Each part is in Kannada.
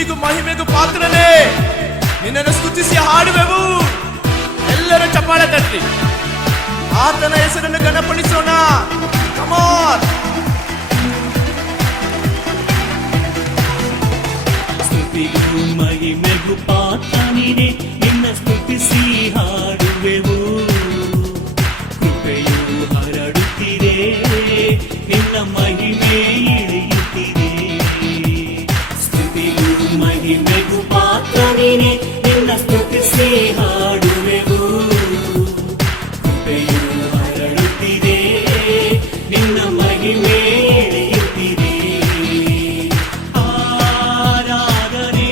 ಸ್ತುತಿಗೂ ಮಹಿಮೆಗೂ ಪಾತ್ರನೇ, ನಿನ್ನನ್ನು ಸ್ತುತಿಸಿ ಹಾಡುವೆವು. ಎಲ್ಲರೂ ಚಪ್ಪಾಳೆ ತಟ್ಟಿ ಆತನ ಹೆಸರನ್ನು ಘನಪಡಿಸೋಣ. Come on. ಸ್ತುತಿಗೂ ಮಹಿಮೆಗೂ ಪಾತ್ರನೇ, ನಿನ್ನ ಸ್ತುತಿಸಿ ಹಾಡುವೆವು. ಕೃಪೆಯು ಹರಡುತ್ತಿದೆ, ನಿನ್ನ ಮಹಿಮೆ ಇಳಿಯುತ್ತಿದೆ. ಸ್ತುತಿಗೂ ಮಹಿಮೆಗೂ ಪಾತ್ರನೇ, ನಿನ್ನ ಸ್ತುತಿಸಿ ಹಾಡುವೆವು. ಕೃಪೆಯು ಹರಡುತ್ತಿದೆ, ನಿನ್ನ ಮಹಿಮೆ ಇಳಿಯುತ್ತಿದೆ. ಆರಾಧನೆ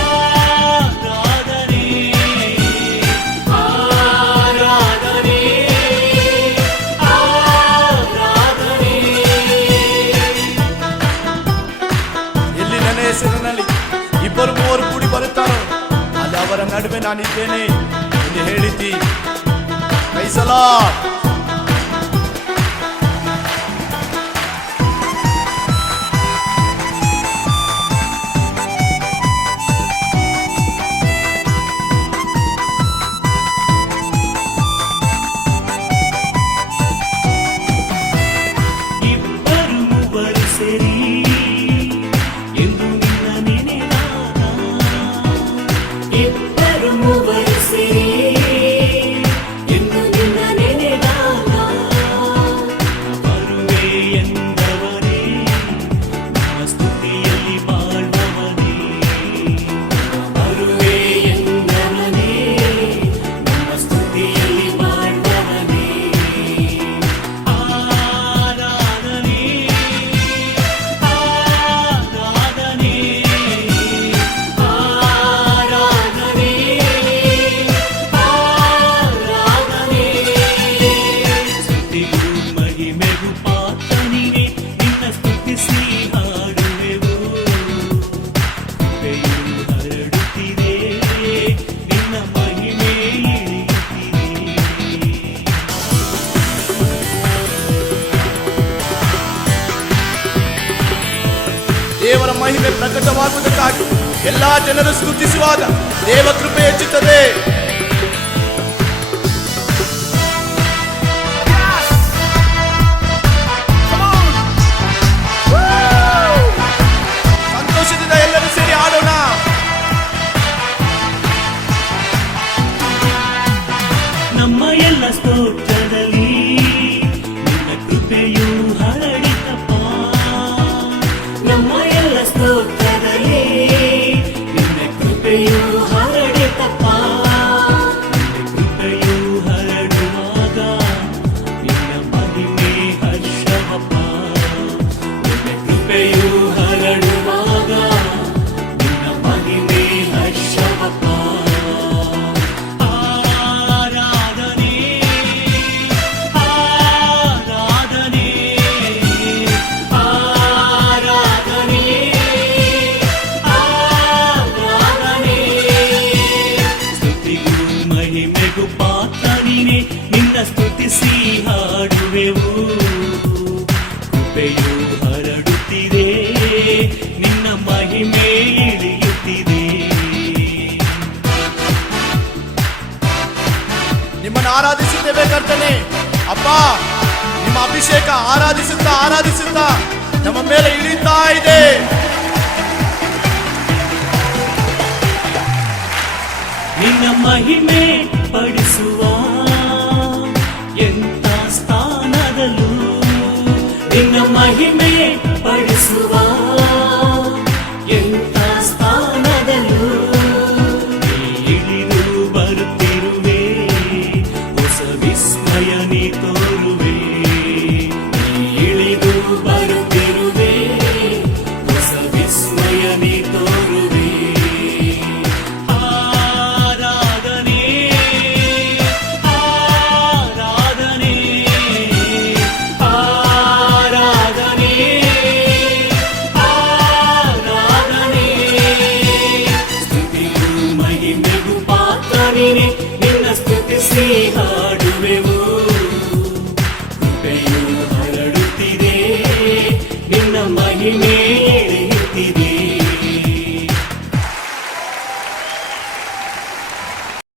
ಆರಾಧನೆ ಆರಾಧನೆ ಆರಾಧನೆ. ಎಲ್ಲಿ ನನ್ನ ಹೆಸರಿನಲ್ಲಿ ಇಬ್ಬರು ಮೂವರು ಕೂಡಿ ಬರುತ್ತಾರೋ ಅಲ್ಲಿ ಅವರ ನಡುವೆ ನಾನಿದ್ದೇನೆ ಎಂದು ಹೇಳಿದ್ದಿ. ಕೈಸಲಾ ಇಬ್ಬರು ಮೂವರು ಸೇರಿ ಎಂದು ನಿನ್ನ ನೆನೆದಾಗ, ಇಬ್ಬರು ಮೂವರು ಸೇರಿ ಎಂದು ನಿನ್ನ ನೆನೆದಾಗ, ಬರುವೆ ಎಂದವನೇ ನಮ್ಮ ಸ್ತುತಿಯಲ್ಲಿ ಬಾಳುವವನೇ. ಬರುವೆ ಎಂದವನೇ ನಮ್ಮ ಸ್ತುತಿಯಲ್ಲಿ ಬಾಳುವವನೇ. ಆರಾಧನೆ ಆರಾಧನೆ ಆರಾಧನೆ ಆರಾಧನೆ. ಸ್ತುತಿಗೂ ಮಹಿಮೆಗೂ ಪಾತ್ರನೇ, ನಿನ್ನ ಸ್ತುತಿಸಿ ಹಾಡುವೆವು. ಕೃಪೆಯು ಹರಡುತ್ತಿದೆ, ನಿನ್ನ ಮಹಿಮೆ ಇಳಿಯುತ್ತಿದೆ. ದೇವರ ಮಹಿಮೆ ಪ್ರಕಟವಾಗುವುದಕ್ಕಾಗಿ ಎಲ್ಲಾ ಜನರು ಸ್ತುತಿಸುವಾಗ ದೇವ ಕೃಪೆ ಹೆಚ್ಚುತ್ತದೆ. ಸಂತೋಷದಿಂದ ಎಲ್ಲರೂ ಸೇರಿ ಆಡೋಣ. ನಮ್ಮ ಎಲ್ಲ ಸ್ತೋತ್ರದಲ್ಲಿ ನಿನ್ನ ಕೃಪೆಯು ಹರಡಿತಪ್ಪ. ನಮ್ಮ ಎಲ್ಲ ಸ್ತೋತ್ರದಲ್ಲಿ ನಿನ್ನ ಕೃಪೆಯು ಹರಡಿತಪ್ಪ. ನಿನ್ನ ಕೃಪೆಯು ಹರಡುವಾಗ ನಿನ್ನ ಮಹಿಮೆ ಹರ್ಷವಪ್ಪ. ನಿನ್ನ ಕೃಪೆಯು ಹರಡುವಾಗ ನಿನ್ನ ಮಹಿಮೆ ಹರ್ಷವಪ್ಪ. ಆರಾಧನೆ ಆರಾಧನೆ ಆರಾಧನೆ ಆರಾಧನೆ. ಸ್ತುತಿಗೂ ಮಹಿಮೆಗೂ ಪಾತ್ರನೇ, ನಿನ್ನ ಸ್ತುತಿಸಿ ಹಾಡುವೆವು. ಕೃಪೆಯು ಹರಡುತ್ತಿದೆ, ನಿನ್ನ ಮಹಿಮೆ ಇಳಿಯುತ್ತಿದೆ. ನಿಮ್ಮನ್ನು ಆರಾಧಿಸುತ್ತೇವೆ ಕರ್ತನೆ. ಅಪ್ಪ, ನಿಮ್ಮ ಅಭಿಷೇಕ ಆರಾಧಿಸುತ್ತಾ ಆರಾಧಿಸುತ್ತಾ ನಮ್ಮ ಮೇಲೆ ಇಳಿತಾ ಇದೆ. ನಿನ್ನ ಮಹಿಮೆ ಪಡಿಸುವ ಎಂತ ಸ್ಥಾನದಲ್ಲೂ, ನಿನ್ನ ಮಹಿಮೆ ಪಡಿಸುವ ಎಂತ ಸ್ಥಾನದಲ್ಲೂ ನೀ ಇಳಿದು ಬರುತ್ತಿರುವೆ. ಹೊಸ ವಿಸ್ಮಯ ನೀ ತೋರುವೆ. ನೀ ಇಳಿದು ಬರುತ್ತಿರುವೆ, ಹೊಸ ವಿಸ್ಮಯ ನೀ ತೋರುವೆ. ಆರಾಧನೆ ಆರಾಧನೆ ಆರಾಧನೆ ಆರಾಧನೆ. ಸ್ತುತಿಗೂ ಮಹಿಮೆಗೂ ಪಾತ್ರನೇ, ನಿನ್ನ ಸ್ತುತಿಸಿ ಹಾಡುವೆವು.